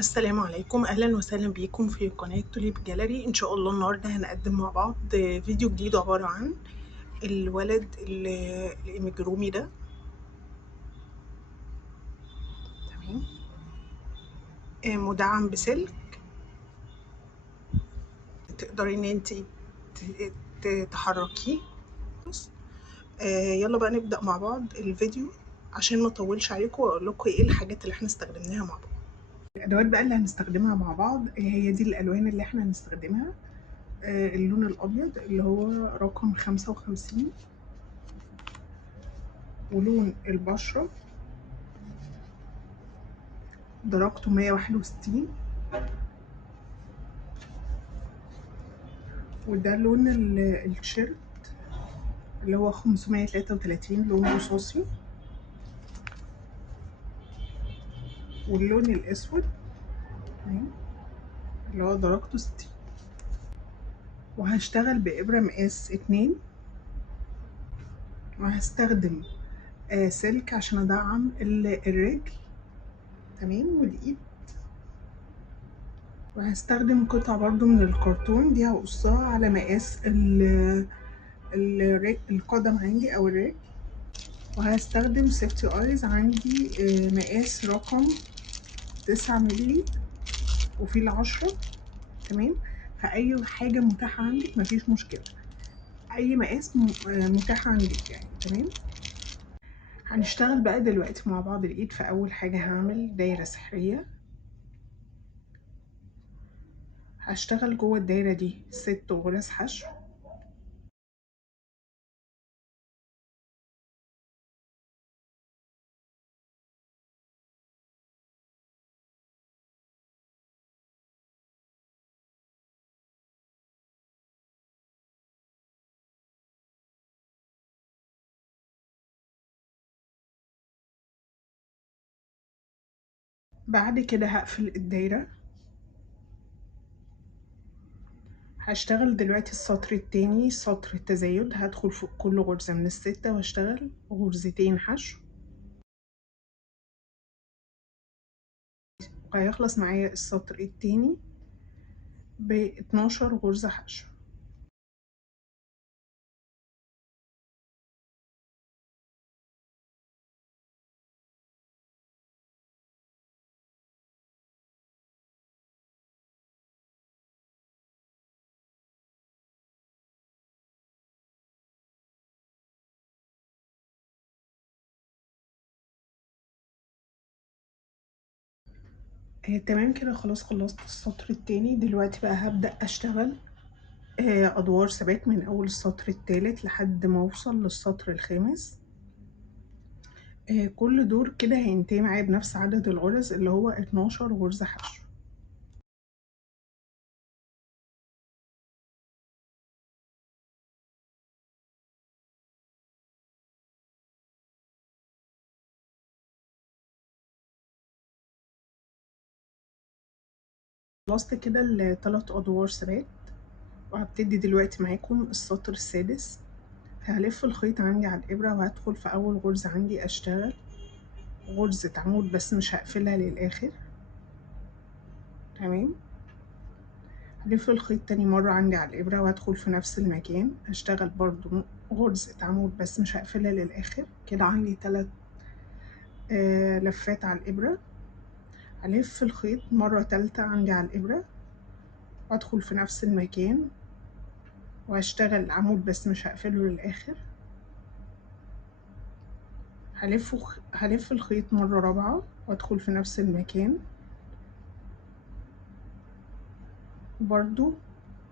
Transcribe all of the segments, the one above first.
السلام عليكم، أهلا وسهلا بيكم في قناة توليب جاليري. إن شاء الله النهاردة هنقدم مع بعض فيديو جديد عبارة عن الولد الإميجرومي ده. تمام. مدعم بسلك، تقدري إن انت تحركيه. يلا بقى نبدأ مع بعض الفيديو عشان ما اطولش عليكم واقول لكم ايه الحاجات اللي احنا استخدمناها مع بعض. الادوات بقى اللي هنستخدمها مع بعض هي دي الالوان اللي احنا هنستخدمها. اللون الابيض اللي هو رقم 55، ولون البشرة درجته 161، وده لون التيشيرت اللي هو 533 لون رصاصي، واللون الأسود اللي هو درجته 60. وهشتغل بإبرة مقاس 2، وهستخدم سلك عشان أدعم الرجل، تمام، والإيد. وهستخدم قطعة برضو من الكرتون دي، هقصها على مقاس القدم عندي أو الرجل. وهستخدم سيفتي ايز عندي مقاس رقم 9 مللي وفي 10، تمام. فأي حاجة متاحة عندك مفيش مشكلة، أي مقاس متاح عندك يعني، تمام. هنشتغل بقى دلوقتي مع بعض الإيد. فأول حاجة هعمل دايرة سحرية، هشتغل جوه الدايرة دي 6 غرز حشو. بعد كده هقفل الدايرة. هشتغل دلوقتي السطر التاني، سطر التزايد، هدخل فوق كل غرزة من ال6 واشتغل غرزتين حشو. هيخلص معايا السطر التاني ب12 غرزة حشو. تمام كده، خلاص خلصت السطر التاني. دلوقتي بقى هبدأ أشتغل أدوار ثبات من أول السطر التالت لحد ما أوصل للسطر الخامس. كل دور كده هينتهي معايا بنفس عدد الغرز اللي هو 12 غرزة حشو. خلصت كده ال3 أدوار ثبات، وهبتدي دلوقتي معاكم السطر السادس. هلف الخيط عندي على الإبرة وهدخل في أول غرزة عندي أشتغل غرزة عمود بس مش هقفلها للآخر، تمام. هلف الخيط تاني مرة عندي على الإبرة وهدخل في نفس المكان أشتغل برضو غرزة عمود بس مش هقفلها للآخر. كده عندي 3 لفات على الإبرة. هلف الخيط مرة تالتة عندي على الإبرة وأدخل في نفس المكان وهشتغل عمود بس مش هقفله للآخر. هلف الخيط مرة رابعة وأدخل في نفس المكان، برضو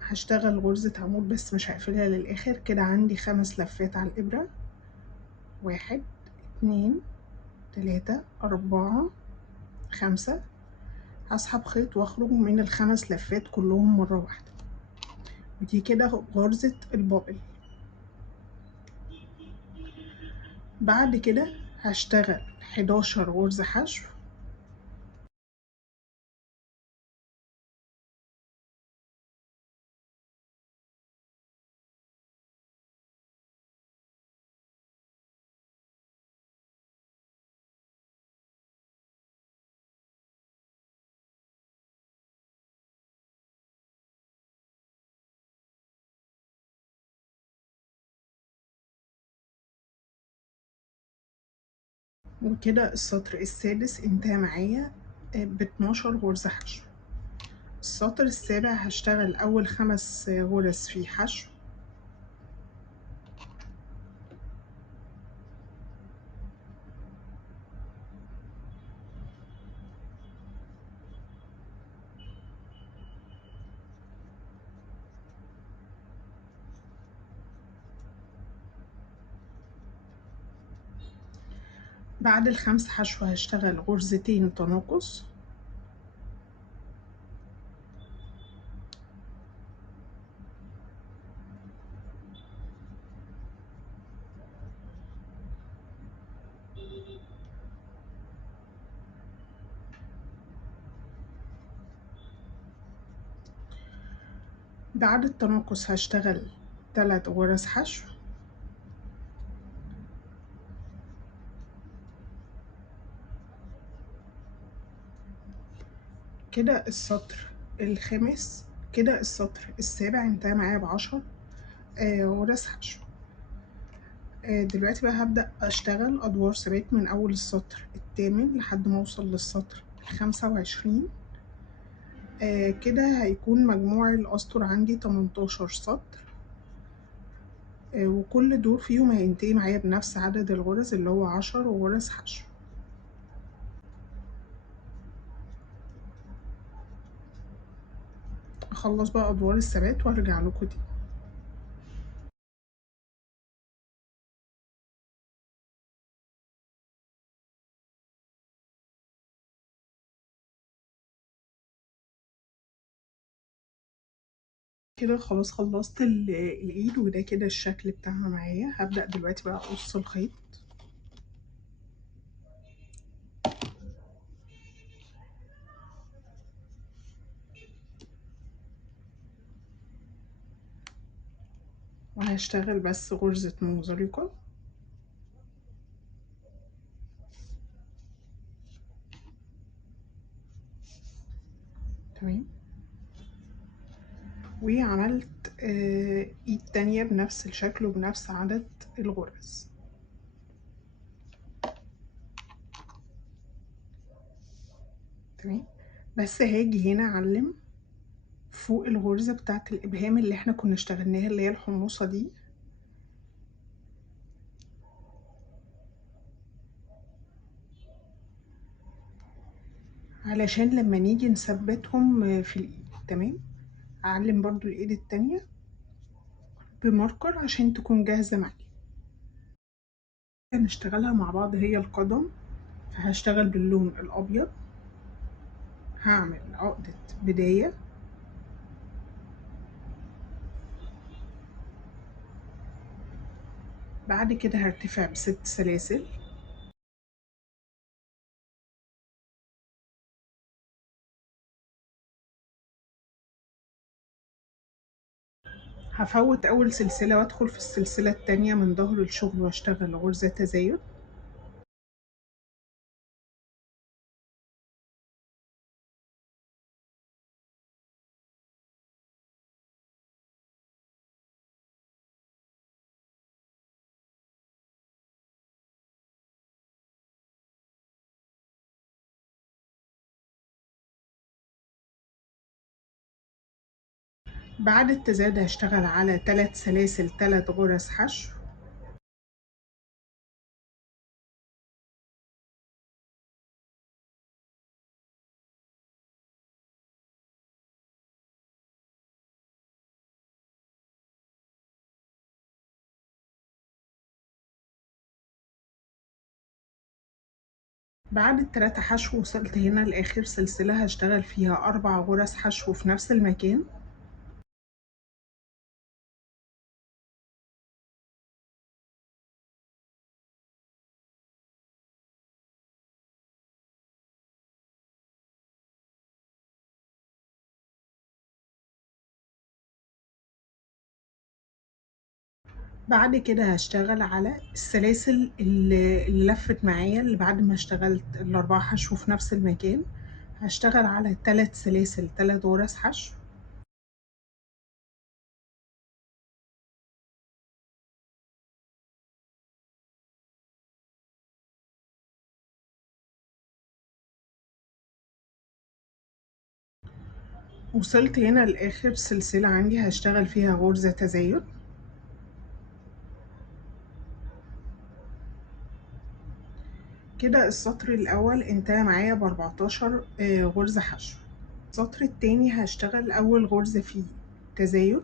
هشتغل غرزة عمود بس مش هقفلها للآخر. كده عندي 5 لفات على الإبرة، 1 2 3 4 5. هسحب خيط واخرج من ال5 لفات كلهم مرة واحدة، ودي كده غرزة البابل. بعد كده هشتغل 11 غرزة حشو، وكده السطر السادس انتهى معايا ب12 غرزة حشو. السطر السابع هشتغل أول 5 غرز فيه حشو، بعد ال5 حشو هشتغل غرزتين تناقص، بعد التناقص هشتغل 3 غرز حشو، كده السطر الخامس. كده السطر السابع انتهى معايا ب10 غرز حشو. دلوقتي بقى هبدأ أشتغل أدوار ثبات من أول السطر الثامن لحد ما أوصل للسطر ال25. كده هيكون مجموع الأسطر عندي 18 سطر، وكل دور فيهم هينتهي معايا بنفس عدد الغرز اللي هو 10 غرز حشو. أخلص بقى أدوار الثبات وأرجع لكم تاني. كده خلاص خلصت الإيد، وده كده الشكل بتاعها معايا. هبدأ دلوقتي بقى أقص الخيط. وهشتغل بس غرزة منزلقة. تمام. وعملت ايد تانية بنفس الشكل وبنفس عدد الغرز. تمام. بس هاجي هنا اعلم فوق الغرزة بتاعة الابهام اللي احنا كنا اشتغلناها، اللي هي الحموصة دي، علشان لما نيجي نثبتهم في الايد. تمام. اعلم برضو الايد التانية بماركر عشان تكون جاهزة معايا. هنشتغلها مع بعض. هي القدم، فهشتغل باللون الابيض. هعمل عقدة بداية، بعد كده هرتفع ب6 سلاسل، هفوت اول سلسلة وادخل في السلسلة التانية من ظهر الشغل واشتغل غرزة تزايد. بعد التزايد هشتغل على 3 سلاسل 3 غرز حشو، بعد ال3 حشو وصلت هنا لاخر سلسلة هشتغل فيها 4 غرز حشو في نفس المكان. بعد كده هشتغل على السلاسل اللي لفت معايا، اللي بعد ما اشتغلت ال4 حشو في نفس المكان هشتغل على 3 سلاسل 3 غرز حشو، وصلت هنا لاخر سلسلة عندي هشتغل فيها غرزة تزايد. كده السطر الاول انتهى معايا ب14 غرزة حشو. السطر التاني هشتغل اول غرزة فيه تزايد،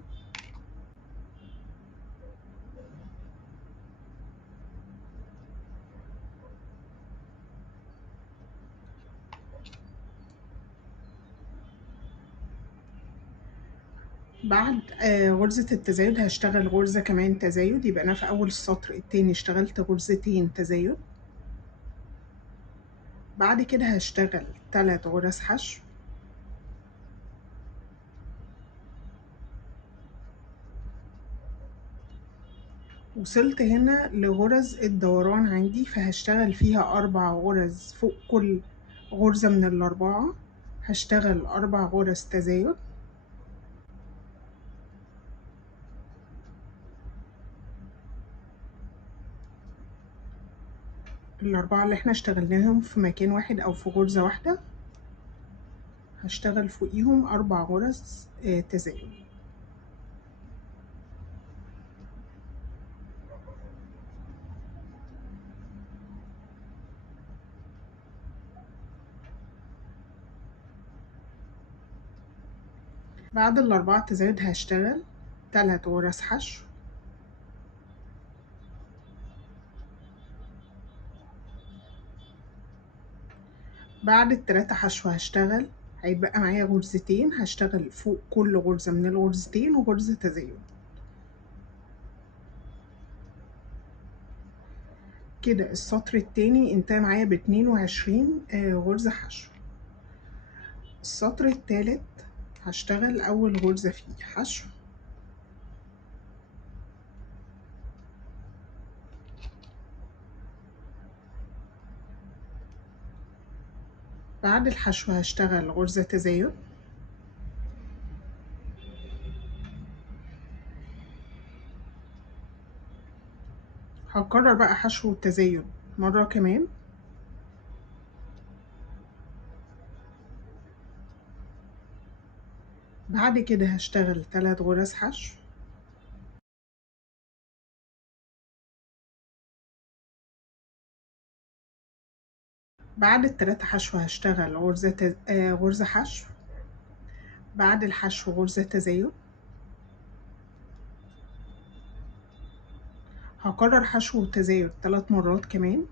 بعد غرزة التزايد هشتغل غرزة كمان تزايد، يبقى انا في اول السطر التاني اشتغلت غرزتين تزايد. بعد كده هشتغل 3 غرز حشو. وصلت هنا لغرز الدوران عندي، فهشتغل فيها 4 غرز فوق كل غرزة من الأربعة. هشتغل 4 غرز تزايد، الأربعة اللي احنا اشتغلناهم في مكان واحد أو في غرزة واحدة هشتغل فوقيهم 4 غرز تزايد. بعد الأربعة تزايد هشتغل 3 غرز حشو. بعد التلاتة حشو هشتغل، هيبقى معايا غرزتين، هشتغل فوق كل غرزة من الغرزتين وغرزة تزايد. كده السطر التاني انتهى معايا ب22 غرزة حشو. السطر التالت هشتغل أول غرزة فيه حشو. بعد الحشو هشتغل غرزة تزايد. هكرر بقى حشو التزايد مرة كمان. بعد كده هشتغل 3 غرز حشو. بعد التلاتة حشو هشتغل غرزة حشو. بعد الحشو غرزة تزايد. هكرر حشو التزايد 3 مرات كمان.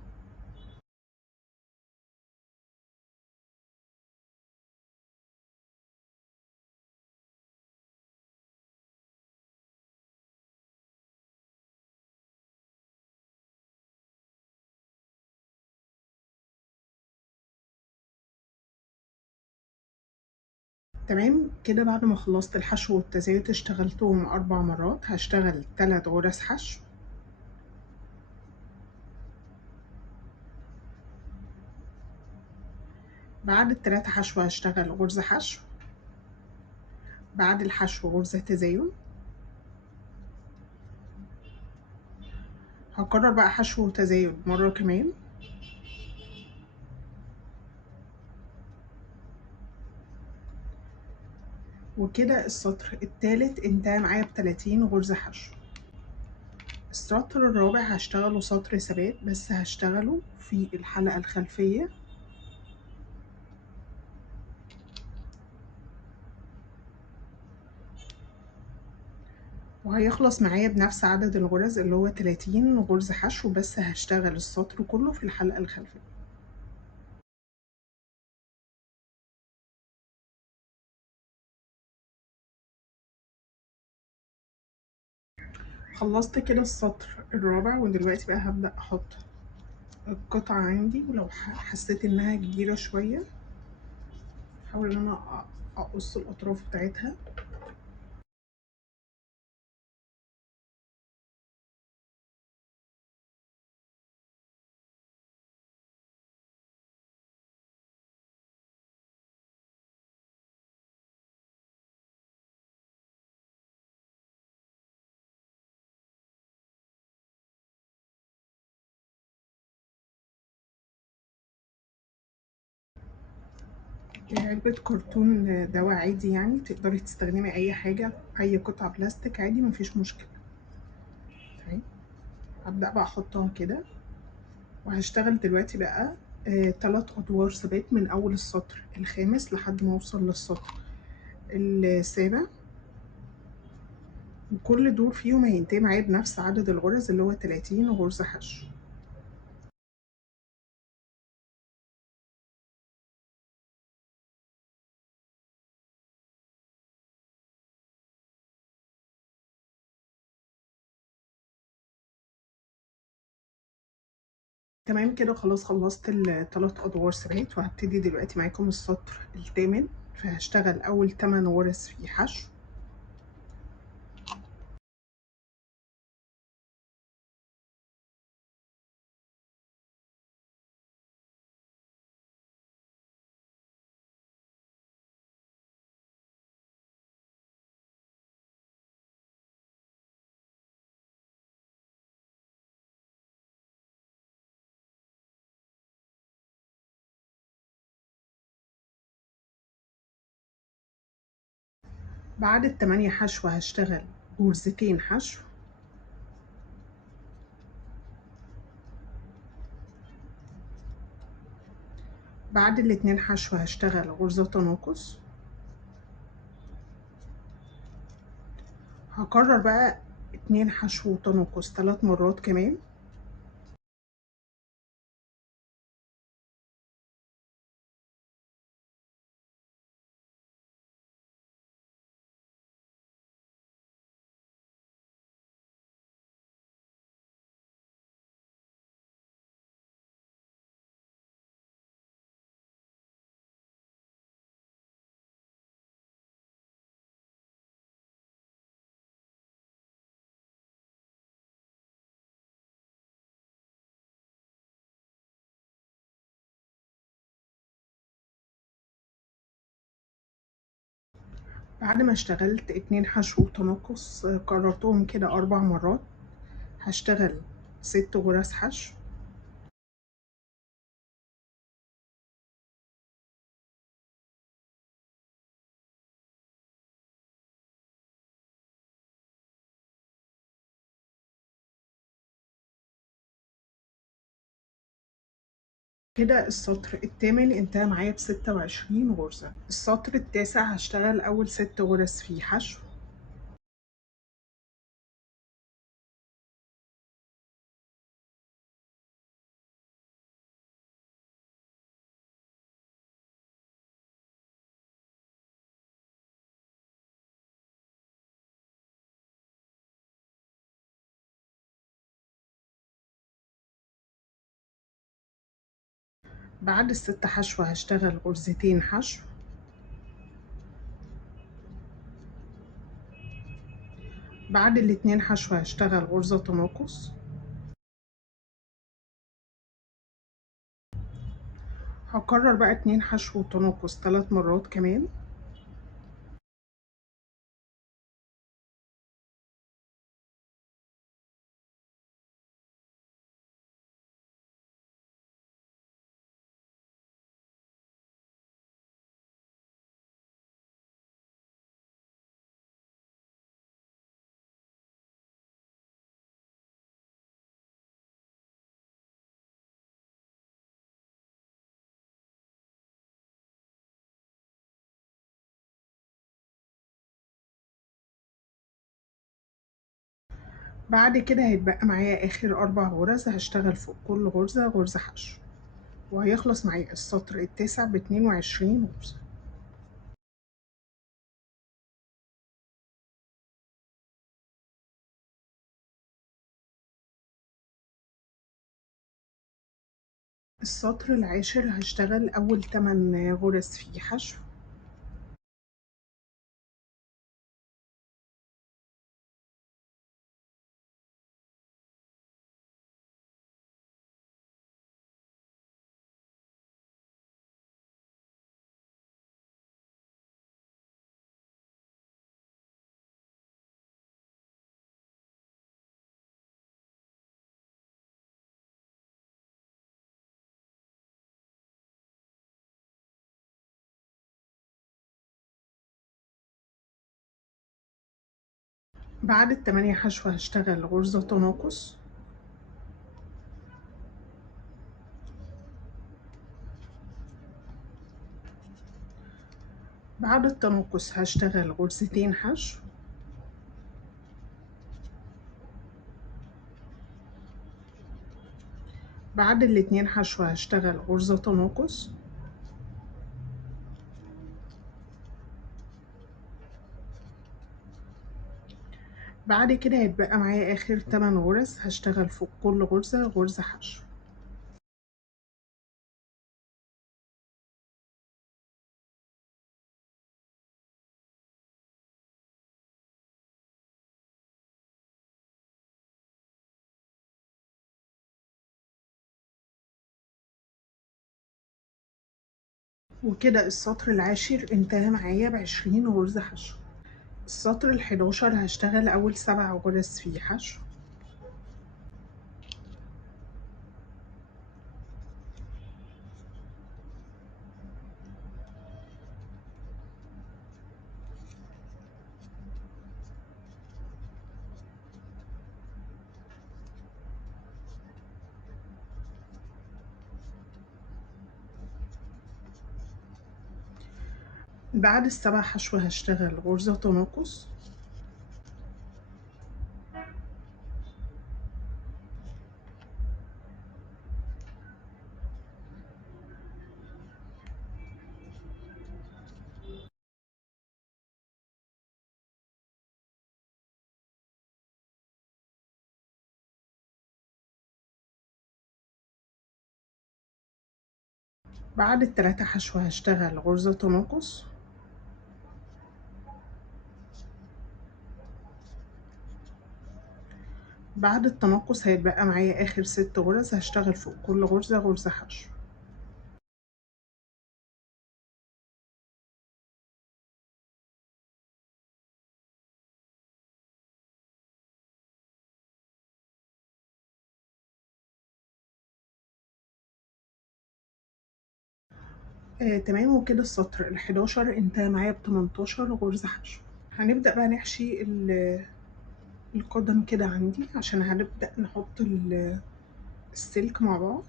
تمام كده بعد ما خلصت الحشو والتزايد اشتغلتهم 4 مرات هشتغل 3 غرز حشو. بعد التلاتة حشو هشتغل غرزة حشو. بعد الحشو غرزة تزايد. هكرر بقى حشو وتزايد مرة كمان. وكده السطر التالت انتهى معايا ب30 غرزة حشو. السطر الرابع هشتغله سطر ثبات، بس هشتغله في الحلقة الخلفية. وهيخلص معايا بنفس عدد الغرز اللي هو 30 غرزة حشو، بس هشتغل السطر كله في الحلقة الخلفية. خلصت كده السطر الرابع، ودلوقتي بقى هبدأ احط القطعة عندي. ولو حسيت انها كبيرة شوية هحاول ان انا اقص الاطراف بتاعتها. علبة كرتون دواء عادي، يعني تقدري تستخدمي اي حاجة، اي قطعة بلاستيك عادي مفيش مشكلة. تمام. هبدأ بقى احطهم كده، وهشتغل دلوقتي بقى 3 ادوار ثبات من اول السطر الخامس لحد ما اوصل للسطر السابع، وكل دور فيهم هينتهي معايا بنفس عدد الغرز اللي هو 30 غرزة حشو. تمام كده، خلاص خلصت ال3 ادوار ثبات، وهبتدي دلوقتي معاكم السطر الثامن. فهشتغل اول 8 غرز في حشو، بعد ال8 حشو هشتغل غرزتين حشو، بعد ال2 حشو هشتغل غرزة تناقص. هكرر بقى 2 حشو تناقص 3 مرات كمان. بعد ما اشتغلت 2 حشو تناقص كررتهم كده 4 مرات، هشتغل 6 غرز حشو. كده السطر الثامن انتهى معايا ب26 غرزة. السطر التاسع هشتغل أول 6 غرز فيه حشو، بعد ال6 حشو هشتغل غرزتين حشو، بعد ال2 حشو هشتغل غرزة تناقص، هكرر بقى 2 حشو تناقص 3 مرات كمان. بعد كده هيتبقى معايا آخر 4 غرز، هشتغل فوق كل غرزة غرزة حشو، وهيخلص معايا السطر التاسع ب22 غرزة. السطر العاشر هشتغل أول 8 غرز فيه حشو، بعد ال8 حشو هشتغل غرزة تناقص. بعد التناقص هشتغل غرزتين حشو. بعد ال2 حشو هشتغل غرزة تناقص. بعد كده هيتبقى معايا اخر 8 غرز، هشتغل فوق كل غرزة غرزة حشو. وكده السطر العاشر انتهى معايا ب20 غرزة حشو. السطر ال11 هشتغل اول 7 غرز فيه حشو. بعد ال7 حشو هشتغل غرزة تناقص. بعد ال3 حشو هشتغل غرزة تناقص. بعد التناقص هيتبقى معايا اخر 6 غرز، هشتغل فوق كل غرزة غرزة حشو. تمام. وكده السطر ال11 انتهى معايا ب18 غرزة حشو. هنبدأ بقى نحشي القدم كده عندي، عشان هنبدأ نحط السلك مع بعض.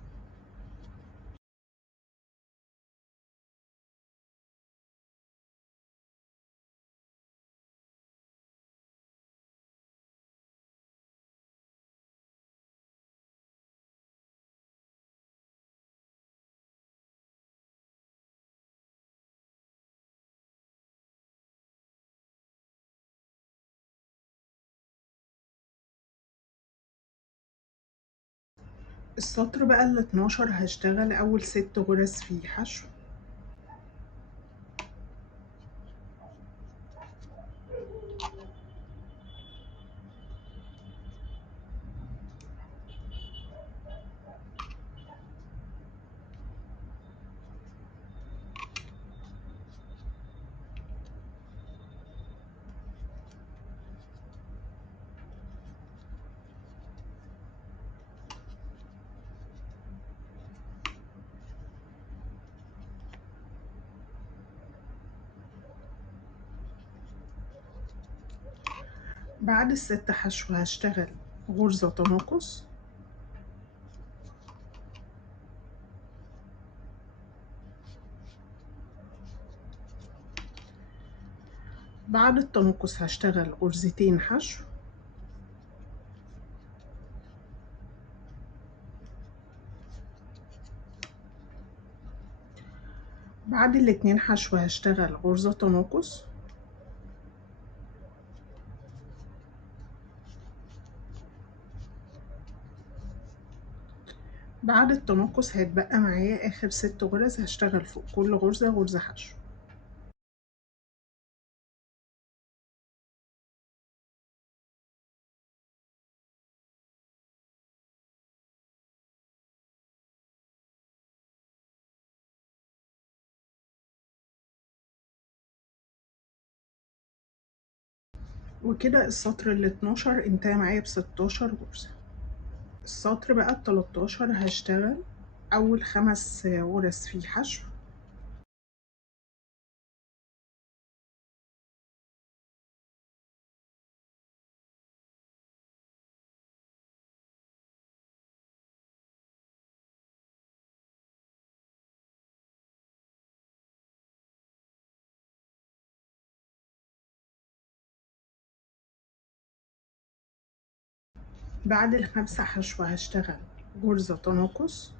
السطر بقى ال12 هشتغل اول 6 غرز فيه حشو. بعد ال6 حشو هشتغل غرزة تناقص. بعد التناقص هشتغل غرزتين حشو. بعد ال2 حشو هشتغل غرزة تناقص. بعد التناقص هيتبقى معايا اخر 6 غرز، هشتغل فوق كل غرزة غرزة حشو. وكده السطر ال12 انتهى معايا ب16 غرزة. السطر بقى ال13 هشتغل اول 5 غرز فيه حشو. بعد ال5 حشو هشتغل غرزة تناقص،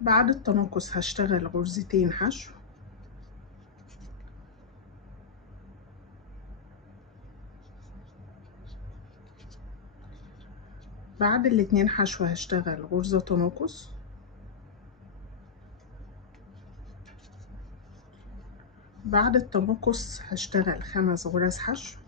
بعد التناقص هشتغل غرزتين حشو، بعد الاتنين حشو هشتغل غرزة تناقص، بعد التناقص هشتغل 5 غرز حشو،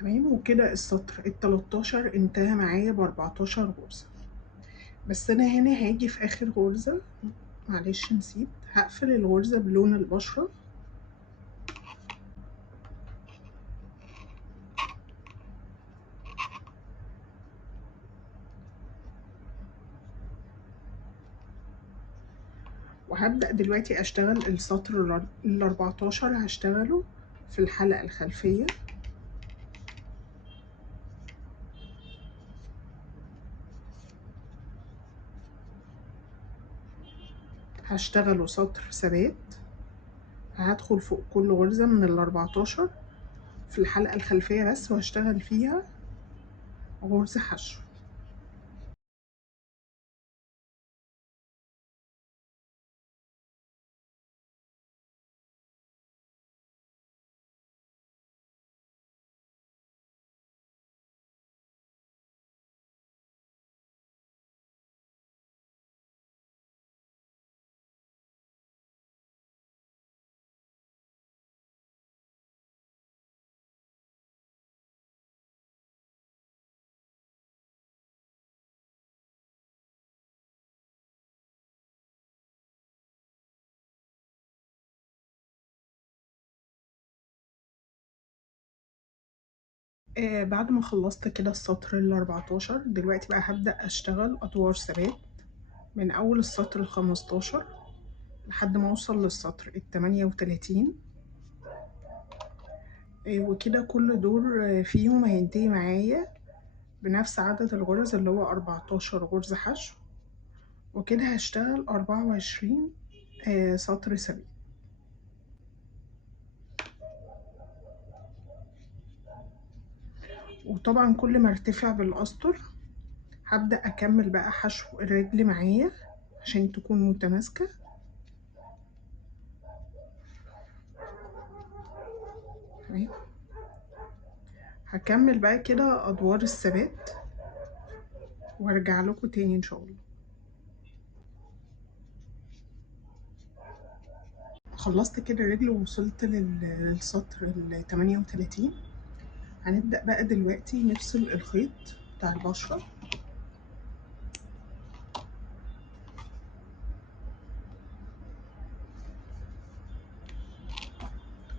تمام. وكده السطر ال13 انتهى معايا ب14 غرزة. بس انا هنا هاجي في اخر غرزة، معلش نسيت، هقفل الغرزة بلون البشرة، وهبدأ دلوقتي اشتغل السطر ال14 هشتغله في الحلقة الخلفية. هشتغله سطر ثبات، هدخل فوق كل غرزة من ال14 في الحلقة الخلفية بس، وهشتغل فيها غرزة حشو. بعد ما خلصت كده السطر ال14، دلوقتي بقى هبدأ أشتغل أدوار ثبات من أول السطر ال15 لحد ما أوصل للسطر ال38. وكده كل دور فيهم هينتهي معايا بنفس عدد الغرز اللي هو 14 غرزة حشو، وكده هشتغل 24 سطر ثبات. وطبعا كل ما ارتفع بالأسطر هبدأ أكمل بقى حشو الرجل معايا عشان تكون متماسكة. تمام، هكمل بقى كده أدوار الثبات وارجع لكم تاني ان شاء الله. خلصت كده رجل ووصلت للسطر ال38. هنبدأ بقى دلوقتي نفصل الخيط بتاع البشرة.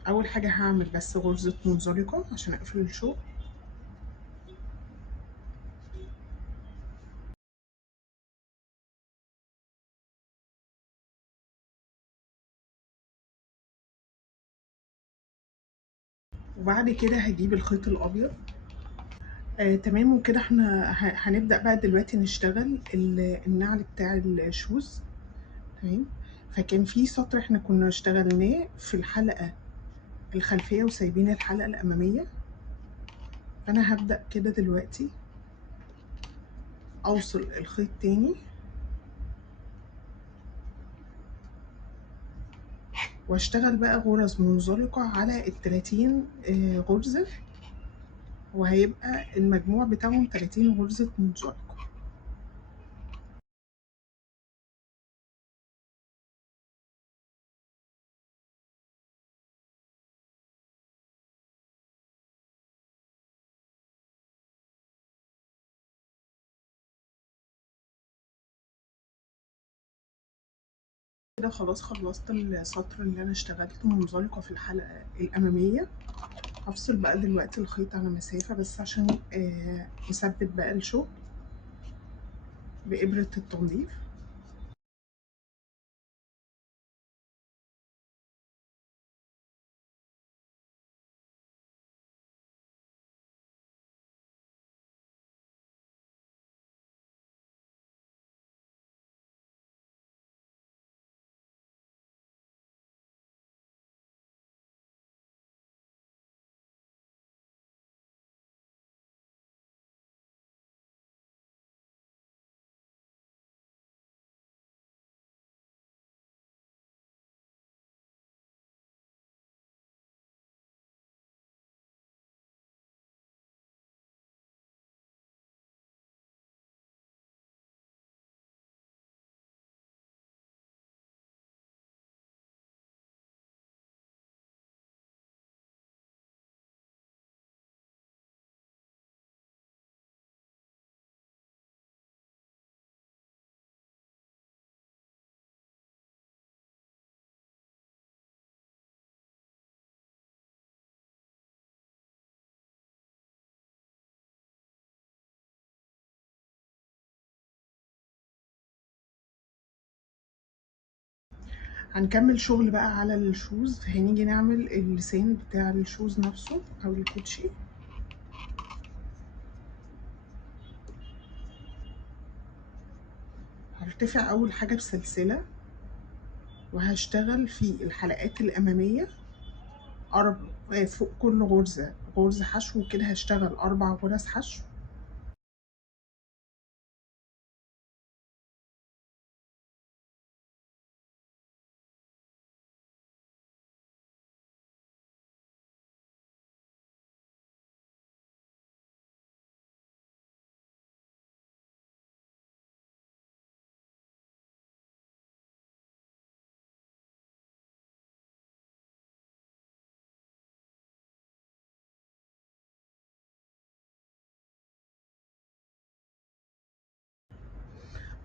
اول حاجة هعمل بس غرزة منزلقة عشان اقفل الشغل، وبعد كده هجيب الخيط الابيض. تمام. وكده احنا هنبدأ بقى دلوقتي نشتغل النعل بتاع الشوز. تمام. فكان في سطر احنا كنا اشتغلناه في الحلقة الخلفية وسايبين الحلقة الأمامية، فأنا هبدأ كده دلوقتي أوصل الخيط تاني واشتغل بقى غرز منزلقة على ال30 غرزة، وهيبقى المجموع بتاعهم 30 غرزة منزلقة. كده خلاص خلصت السطر اللي انا اشتغلته منزلقة في الحلقة الأمامية. هفصل بقى دلوقتي الخيط على مسافة بس عشان نثبت بقى الشغل بإبرة التنظيف. هنكمل شغل بقى على الشوز. هنيجي نعمل اللسان بتاع الشوز نفسه او الكوتشي. هرتفع اول حاجة بسلسلة، وهشتغل في الحلقات الامامية فوق كل غرزة حشو كده. هشتغل 4 غرز حشو.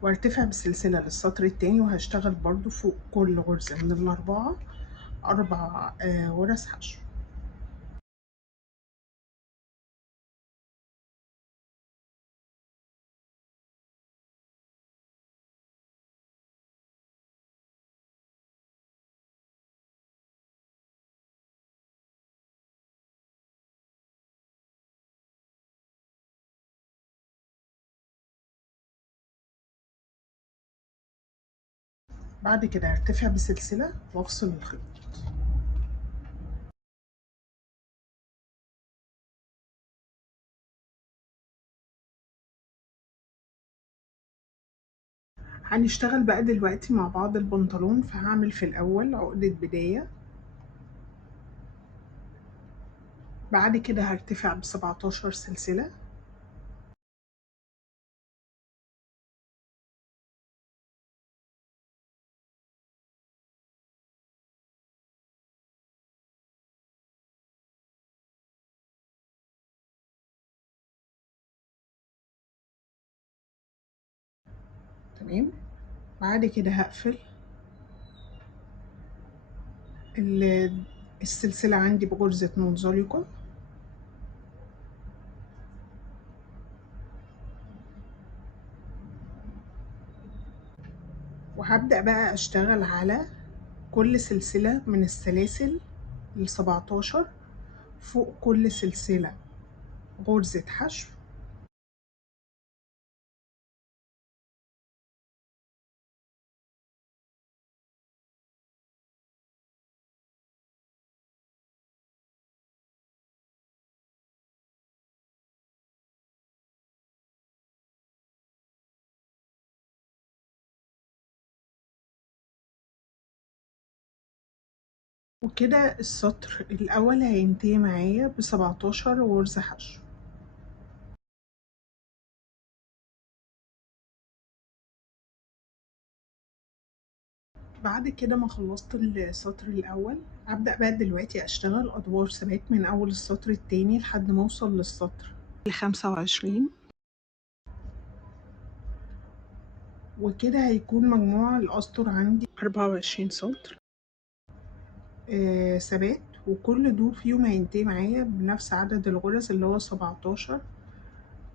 وارتفع بسلسلة للسطر التاني، وهشتغل برضو فوق كل غرزة من الأربعة 4 غرز حشو. بعد كده هرتفع بسلسلة وافصل الخيط. هنشتغل بقى دلوقتي مع بعض البنطلون. فهعمل في الأول عقدة بداية، بعد كده هرتفع ب17 سلسلة، تمام. بعد كده هقفل السلسلة عندي بغرزة منزلقة، وهبدأ بقى أشتغل على كل سلسلة من السلاسل ال17. فوق كل سلسلة غرزة حشو، وكده السطر الأول هينتهي معايا ب17 غرزة حشو. بعد كده ما خلصت السطر الأول، هبدأ بقى دلوقتي أشتغل أدوار ثبات من أول السطر التاني لحد ما أوصل للسطر ال25. وكده هيكون مجموع الأسطر عندي 24 سطر ثبات، وكل دور فيهم هينتهي معايا بنفس عدد الغرز اللي هو 17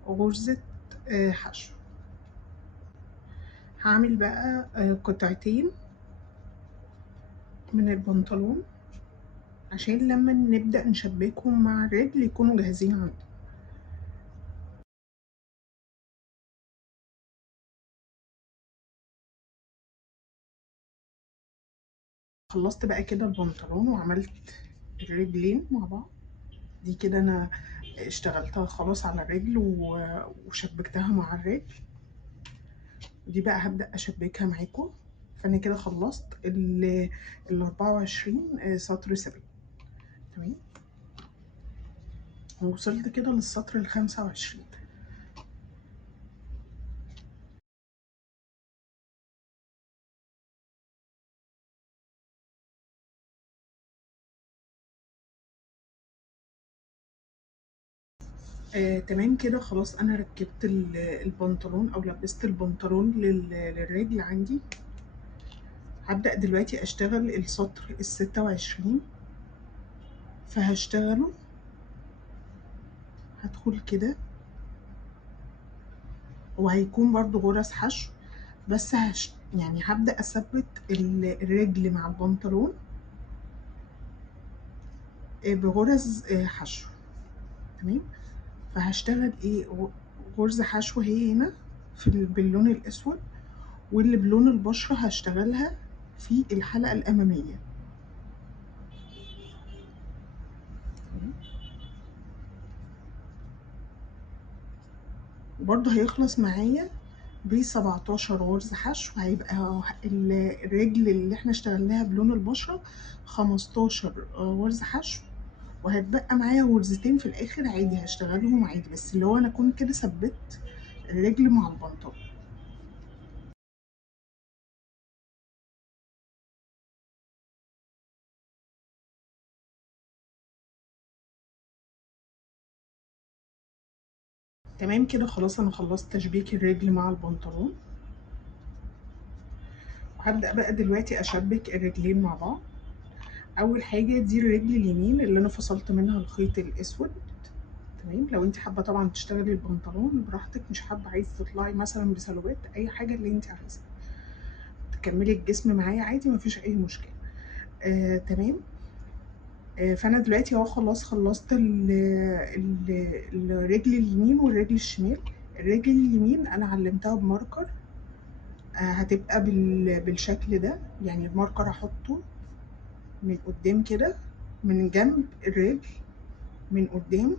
غرزة حشو. هعمل بقى قطعتين من البنطلون عشان لما نبدأ نشبكهم مع الرجل يكونوا جاهزين عندي. خلصت بقى كده البنطلون وعملت الرجلين مع بعض. دي كده انا اشتغلتها خلاص على الرجل وشبكتها مع الرجل. ودي بقى هبدأ اشبكها معاكم. فانا كده خلصت ال 24 سطر ثابت. تمام. ووصلت كده للسطر ال 25. تمام كده خلاص. انا ركبت البنطلون او لبست البنطلون للرجل عندي. هبدأ دلوقتي اشتغل السطر ال26. فهشتغله، هدخل كده وهيكون برضو غرز حشو. بس يعني هبدأ اثبت الرجل مع البنطلون بغرز حشو. تمام. فهشتغل ايه، غرزة حشو هي هنا باللون الاسود، واللي بلون البشرة هشتغلها في الحلقة الأمامية. وبرضه هيخلص معايا ب17 غرزة حشو، هيبقى الرجل اللي احنا اشتغلناها بلون البشرة 15 غرزة حشو، وهتبقى معايا غرزتين في الآخر عادي هشتغلهم عادي، بس اللي هو أنا أكون كده ثبت الرجل مع البنطلون. تمام كده خلاص، أنا خلصت تشبيك الرجل مع البنطلون، وهبدأ بقى دلوقتي أشبك الرجلين مع بعض. اول حاجه دي الرجل اليمين اللي انا فصلت منها الخيط الاسود. تمام. لو انت حابه طبعا تشتغلي البنطلون براحتك، مش حابه عايزه تطلعي مثلا بسلوبات، اي حاجه اللي انت عايزاها تكملي الجسم معايا عادي، مفيش اي مشكله. تمام. فانا دلوقتي اهو خلاص خلصت الرجل اليمين والرجل الشمال. الرجل اليمين انا علمتها بماركر، هتبقى بالشكل ده، يعني الماركر هحطه من قدام كده، من جنب الرجل من قدام.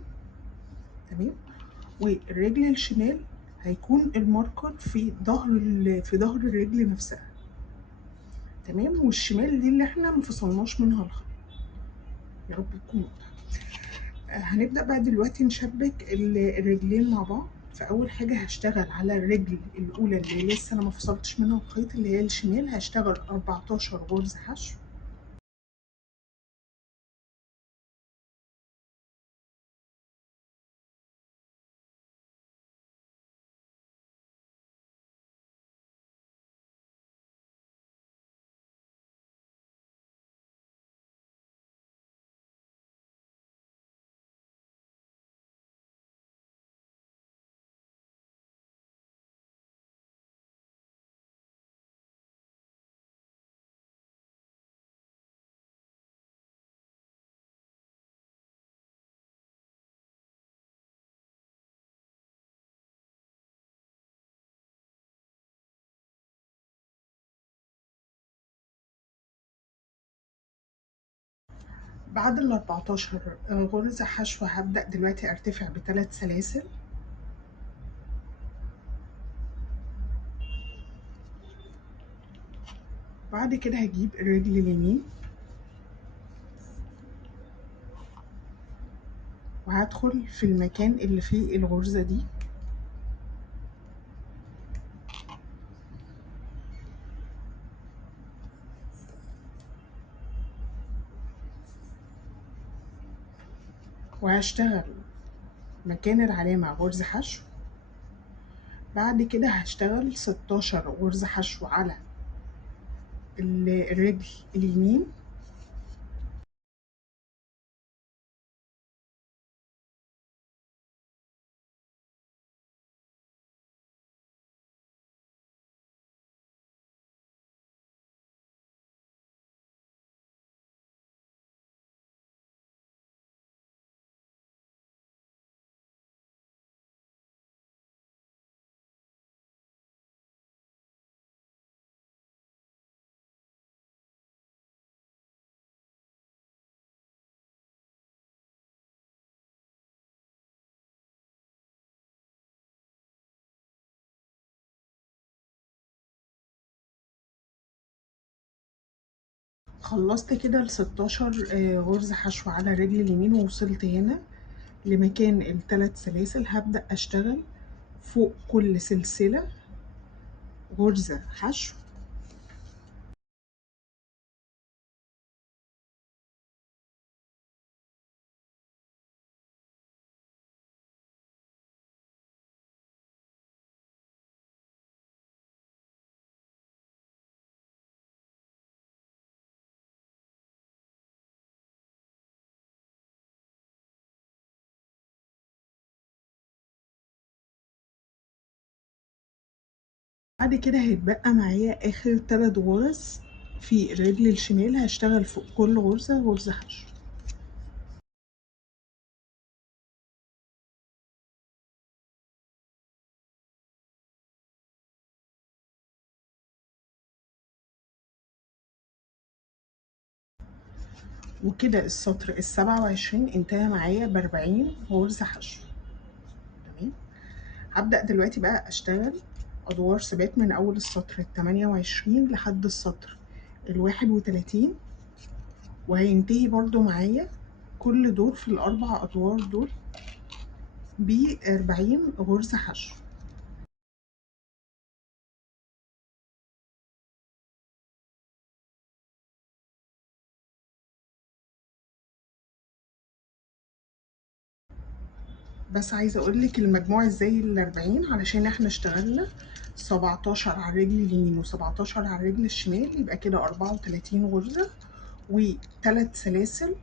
تمام. والرجل الشمال هيكون الماركر في ظهر الرجل نفسها. تمام. والشمال دي اللي احنا مفصلناش منها الخيط. يا رب تكون واضحة. هنبدأ بقى دلوقتي نشبك الرجلين مع بعض. فأول حاجة هشتغل على الرجل الأولى اللي لسه أنا مفصلتش منها الخيط، اللي هي الشمال، هشتغل 14 غرزة حشو. بعد ال 14 غرزة حشو هبدأ دلوقتي أرتفع ب3 سلاسل. بعد كده هجيب الرجل اليمين وهدخل في المكان اللي فيه الغرزة دي، وهشتغل مكان العلامة غرزة حشو. بعد كده هشتغل 16 غرزة حشو على الرجل اليمين. خلصت كده ال 16 غرزة حشو على الرجل اليمين، ووصلت هنا لمكان الثلاث سلاسل. هبدأ أشتغل فوق كل سلسلة غرزة حشو، بعد كده هيتبقى معايا اخر 3 غرز في الرجل الشمال، هشتغل فوق كل غرزة غرزة حشو. وكده السطر ال27 انتهى معايا ب40 غرزة حشو. تمام. هبدأ دلوقتي بقى اشتغل ادوار ثبات من اول السطر ال28 لحد السطر ال31، وهينتهي برضو معايا كل دور في الاربع ادوار دول ب40 غرزة حشو. بس عايزة اقولك المجموع ازاي ال40، علشان احنا اشتغلنا 17 على الرجل اليمين و17 على الرجل الشمال، يبقى كده 34 غرزة و3 سلاسل،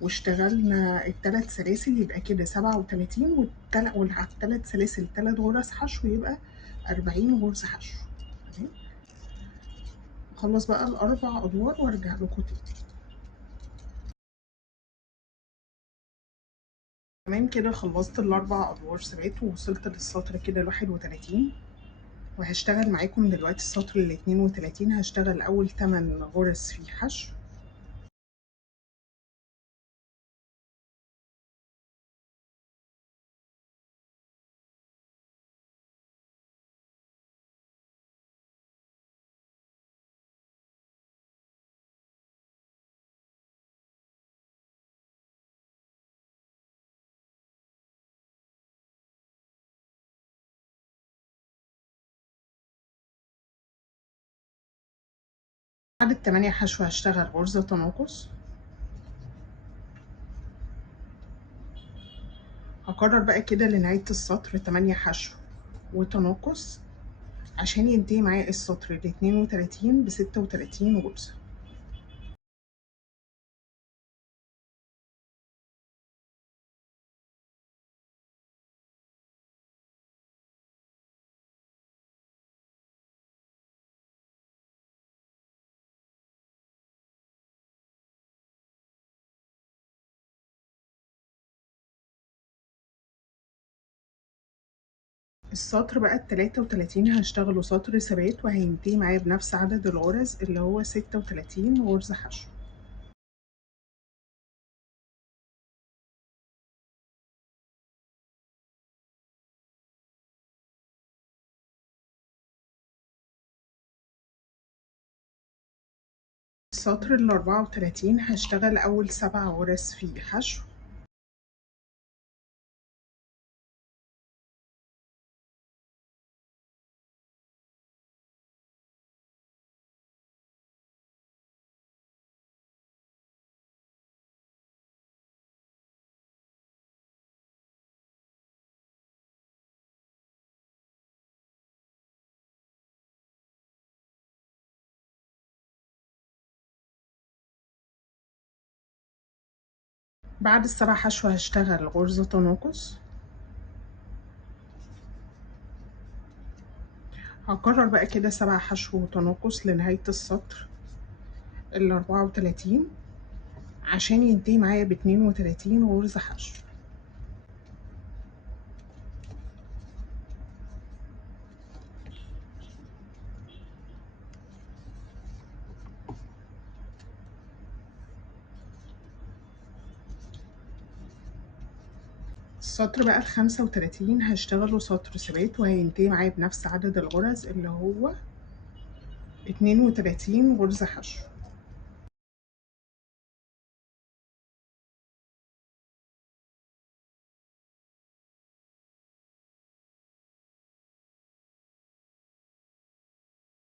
واشتغلنا ال3 سلاسل يبقى كده 37، وعلى ال3 سلاسل 3 غرز حشو يبقى 40 غرزة حشو. تمام. خلص بقى الاربع ادوار وارجع لكم تاني. تمام كده خلصت الاربع ادوار ثبات ووصلت للسطر كده ال31، وهشتغل معاكم دلوقتي السطر ال32. هشتغل اول 8 غرز فيه حشو، بعد ال8 حشو هشتغل غرزة تناقص. هكرر بقى كده لنهاية السطر 8 حشو وتناقص، عشان ينتهي معايا السطر ال32 ب36 غرزة. السطر بقى ال33 هشتغله سطر ثبات، وهينتهي معايا بنفس عدد الغرز اللي هو 36 غرزة حشو. السطر ال34 هشتغل أول 7 غرز فيه حشو، بعد ال7 حشو هشتغل غرزة تناقص. هكرر بقى كده 7 حشو تناقص لنهاية السطر ال34، عشان ينتهي معايا ب32 غرزة حشو. السطر بقى ال35 هشتغله سطر ثبات، وهينتهي معايا بنفس عدد الغرز اللي هو 32 غرزة حشو.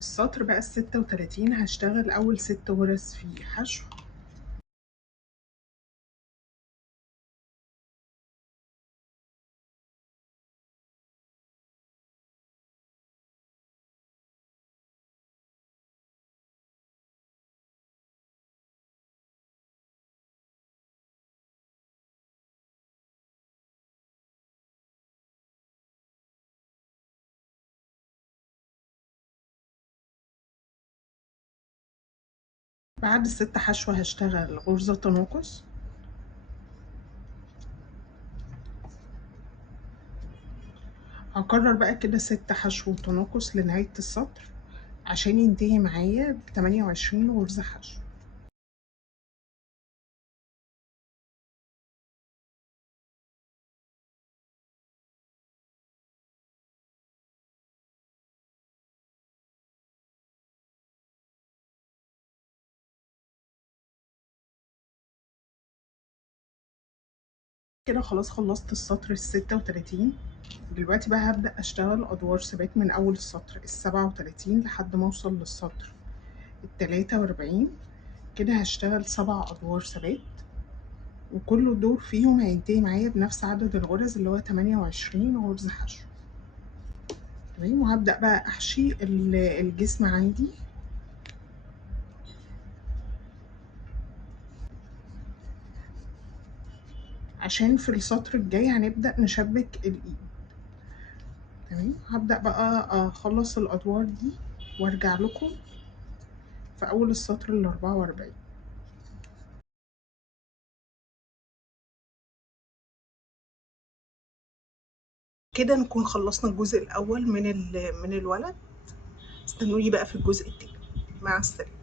السطر بقى ال36 هشتغل أول 6 غرز فيه حشو، بعد ال6 حشوة هشتغل غرزة تناقص، هكرر بقى كده 6 حشو تناقص لنهاية السطر عشان ينتهي معايا ب28 غرزة حشو. كده خلاص خلصت السطر ال36. دلوقتي بقى هبدأ أشتغل أدوار ثبات من أول السطر ال37 لحد ما أوصل للسطر ال43. كده هشتغل 7 أدوار ثبات، وكل دور فيهم هينتهي معايا بنفس عدد الغرز اللي هو 28 غرزة حشو. تمام، وهبدأ بقى أحشي الجسم عندي. عشان في السطر الجاي هنبدأ نشبك الإيد. تمام، هبدأ بقى أخلص الأدوار دي وأرجع لكم في أول السطر ال44. كده نكون خلصنا الجزء الأول من الولد. استنوني بقى في الجزء التاني. مع السلامة.